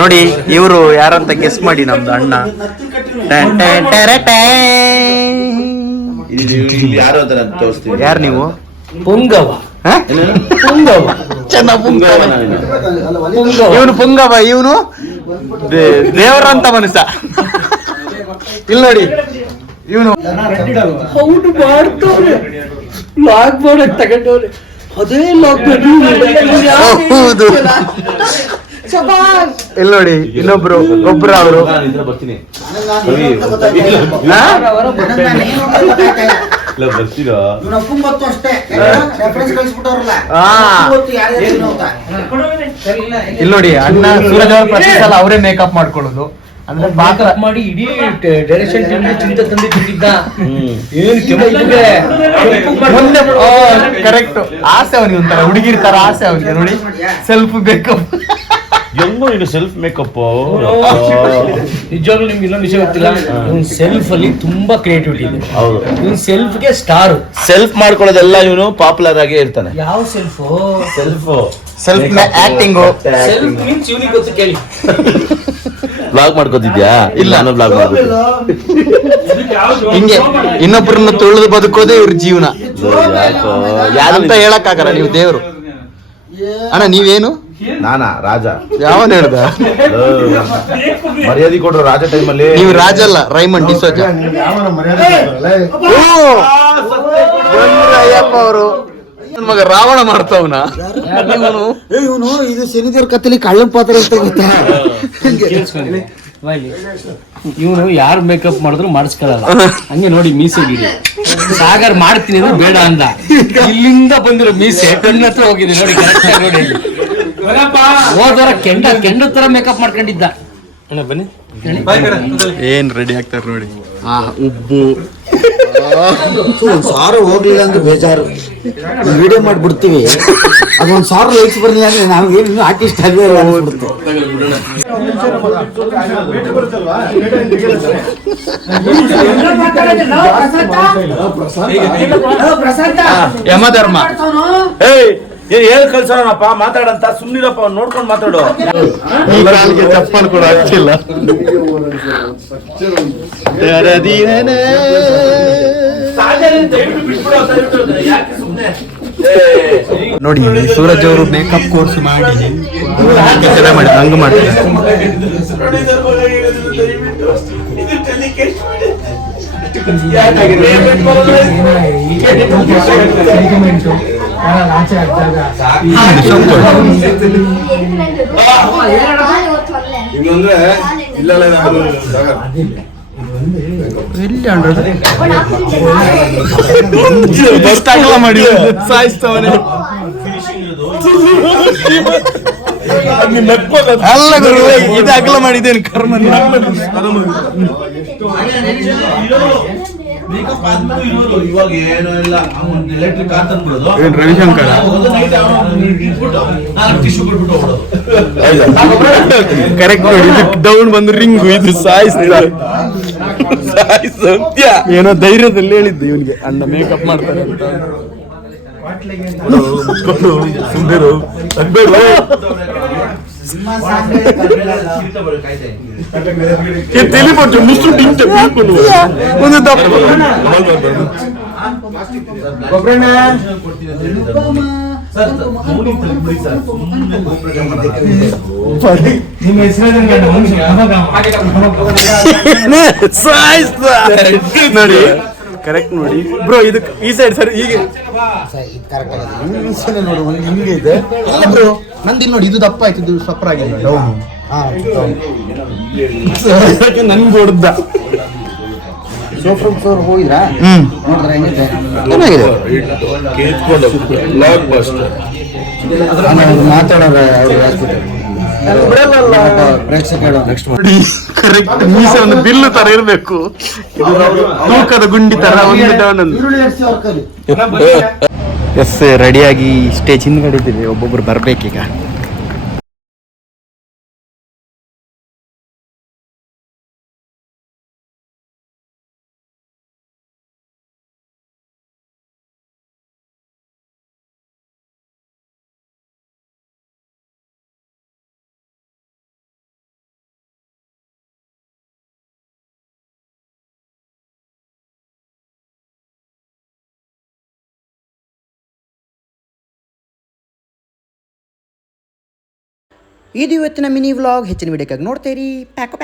ನೋಡಿ ಇವರು ಯಾರಂತ ಗೆಸ್ ಮಾಡಿ, ನಮ್ದು ಅಣ್ಣ. ಯಾರು ನೀವು? ಪುಂಗವ. ಇವನು ಪುಂಗವ, ಇವನು ದೇವರಂತ ಮನುಷ್ಯ. ಇಲ್ಲಿ ನೋಡಿ ಇವನು ಅವನು ಮಾಡ್ತವ್ರೆ, ಲಾಗ್ ಮಾಡಕ್ ತಗೊಂಡವ್ರೆ. ಅದೇ ಲಾಗ್ ಹೌದು. ಇಲ್ಲಿ ನೋಡಿ ಇನ್ನೊಬ್ರು ಗೊಬ್ಬರ ಅವರು. ಇಲ್ಲಿ ನೋಡಿ ಅಣ್ಣ ಸೂರಜ್ ಅವರು ಪ್ರತಿ ಸಲ ಅವರೇ ಮೇಕಪ್ ಮಾಡ್ಕೊಳ್ಳೋದು. ಅಂದ್ರೆ ಮೇಕಪ್ ಮಾಡಿ ಇಡೀ ಡೈರೆಕ್ಷನ್ ಟೀಮ್ ಚಿಂತೆ ತಂದಿಟ್ಟಿದ್ದ. ಕರೆಕ್ಟ್. ಆಸೆ ಅವನಿಗೆ ಒಂಥರ ಹುಡುಗಿರ್ ತರ ಆಸೆ ಅವನಿಗೆ. ನೋಡಿ ಸೆಲ್ಫ್ ಮೇಕಪ್. ಹೆಂಗೋ ಇದು ಸೆಲ್ಫ್ ಮೇಕಪ್. ನಿಜವಾಗ್ಲೂ ನಿಮ್ಗೆ ಇನ್ನೊಂದು ವಿಷಯ ಗೊತ್ತಿಲ್ಲ, ಇವನ್ ಸೆಲ್ಫ್ ಅಲ್ಲಿ ತುಂಬಾ ಕ್ರಿಯೇಟಿವಿಟಿ ಇದೆ. ಹೌದು, ಇವನ್ ಸೆಲ್ಫ್ ಗೆ ಸ್ಟಾರ್. ಸೆಲ್ಫ್ ಮಾಡ್ಕೊಳ್ಳೋದೆಲ್ಲ ಇವನು ಪಾಪ್ಯುಲರ್ ಆಗೇ ಇರ್ತಾನೆ. ಯಾವ self? Self acting. Self means ಇವನಿಗೆ ಗೊತ್ತು, ಕೇಳಿ. ಬ್ಲಾಗ್ ಮಾಡ್ಕೋತಿದ್ಯಾ? ಇಲ್ಲ, ನಾನು ಬ್ಲಾಗ್ ಮಾಡ್ಕೋತೀನಿ. ಹಿಂಗೆ ಇನ್ನೊಬ್ಬರನ್ನ ತುಳಿದು ಬದುಕೋದೇ ಇವ್ರ ಜೀವನ. ಯಾರಂತ ಹೇಳಕ್ ಆಗಲ್ಲ. ನೀವು ದೇವ್ರು ಅಣ್ಣ. ನೀವೇನು? ನಾನಾ ರಾಜ? ಯಾವನ್ ಹೇಳ್ದ? ಮರ್ಯಾದೆ ಕೊಡ್ರು ರಾಜ ಟೈಮಲ್ಲಿ. ನೀವು ರಾಜ ಅಲ್ಲ, ರೈಮಂಡ್ ಡಿಸೋಜ. ಅಯ್ಯಪ್ಪ ಅವರು ಮಗ ರಾವಣ ಮಾಡ್ತಾವನ. ಇವನು ಇದು ಶನಿದೇವ್ರ ಕತ್ತಲಿ ಕಳ್ಳನ್ ಪಾತ್ರ ಅಂತ ಗೊತ್ತಾ? ಇವನು ಯಾರು ಮೇಕಪ್ ಮಾಡಿದ್ರು ಮಾಡಿಸ್ಕೊಳ್ಳಲ್ಲ. ಹಂಗೆ ನೋಡಿ ಮೀಸೆ ಗಿಡಿ. ಸಾಗರ್ ಮಾಡ್ತೀನಿ ಅಂದ್ರೆ ಬೇಡ ಅಂದ. ಇಲ್ಲಿಂದ ಬಂದಿರೋ ಮೀಸೆ ಕಣ್ಣ ಹತ್ರ ಹೋಗಿದೆ ನೋಡಿ. ಕರೆಕ್ಟ್ ಆಗಿ ನೋಡಿ. ಹೋದವರ ಕೆಂಡ ತರ ಮೇಕಪ್ ಮಾಡ್ಕೊಂಡಿದ್ದ. ಬನ್ನಿ, ಏನ್ ರೆಡಿ ಆಗ್ತಾರ ನೋಡಿ. ಉಬ್ಬು ಸಾರು ಹೋಗ್ಲಿಲ್ಲ ಅಂದ್ರೆ ಬೇಜಾರು. ವಿಡಿಯೋ ಮಾಡ್ಬಿಡ್ತೀವಿ, ಅದೊಂದು ಸಾರು ಲೈಕ್ಸ್ ಬರ್ಲಿಲ್ಲ ಅಂದ್ರೆ ನಾವು ಏನು ಆರ್ಟಿಸ್ಟ್ ಅಲ್ವೇ ಅನ್ಬಿಡುತ್ತೆ. ಯಮಧರ್ಮ. ಹೇಳ್ ಕಳ್ಸೋಣಪ್ಪ, ಮಾತಾಡಂತ. ಸುಮ್ನಿರಪ್ಪ, ನೋಡ್ಕೊಂಡು ಮಾತಾಡು. ಈ ಕಾಲಿಗೆ ಚಪ್ಪಲ್ ಕೂಡ ಹಚ್ಚಿಲ್ಲ. ನೋಡಿ ಸೂರಜ್ ಅವರು ಮೇಕಪ್ ಕೋರ್ಸ್ ಮಾಡಿ ಹಂಗ ಮಾಡ್ತಾರೆ. ಮಾಡಿ ಸಾಯಿಸ್ತವನೆ. ಅಲ್ಲ ಗುರು, ಇದು ಅಗಲ ಮಾಡಿದ್ದೇನೆ ಕರ್ಮ. ರವಿಶಂಕರ್ ಕರೆಕ್ಟ್ ನೋಡಿ. ಇದು ಡೌನ್ ಬಂದು ರಿಂಗು, ಇದು ಸತ್ಯ. ಏನೋ ಧೈರ್ಯದಲ್ಲಿ ಹೇಳಿದ್ದೆ ಇವನಿಗೆ ಅಣ್ಣ ಮೇಕಪ್ ಮಾಡ್ತಾರೆ ಅಂತ. ಒಂದು ದಪ್ಪ ನೋಡಿ. ಕರೆಕ್ಟ್ ನೋಡಿ ಬ್ರೋ. ಇದು ಈ ಸೈಡ್ ಸರ್. ಹೀಗೆ ನೋಡು, ಹಿಂಗೆ ಇದೆ ಬ್ರೋ. ನಂದು ನೋಡಿ, ಇದು ದಪ್ಪ ಆಯ್ತು, ಇದು ಸಪ್ರ ಆಗಿಲ್ಲ. ನನ್ಗೆ ಹೊಡ್ದ. ಹೋಗಿದ್ರಾ? ಚೆನ್ನಾಗಿದೆ. ಮಾತಾಡೋರ ಪ್ರೇಕ್ಷಕರು ನೆಕ್ಸ್ಟ್ ಕರೆಕ್ಟ್. ಮೀಸೆ ಒಂದು ಬಿಲ್ಲು ತರ ಇರ್ಬೇಕು. ತೂಕದ ಗುಂಡಿ ತರ ಒಂದು. ಎಸ್, ರೆಡಿಯಾಗಿ ಸ್ಟೇಜ್ ಹಿಂದ್ಗಡೆ ಇದ್ದೀವಿ. ಒಬ್ಬೊಬ್ರು ಬರ್ಬೇಕೀಗ. ಇದು ಇವತ್ತಿನ ಮಿನಿ ವ್ಲಾಗ್. ಹೆಚ್ಚಿನ ವಿಡಿಯೋಕ್ಕಾಗಿ ನೋಡ್ತೀರಿ. ಪ್ಯಾಕು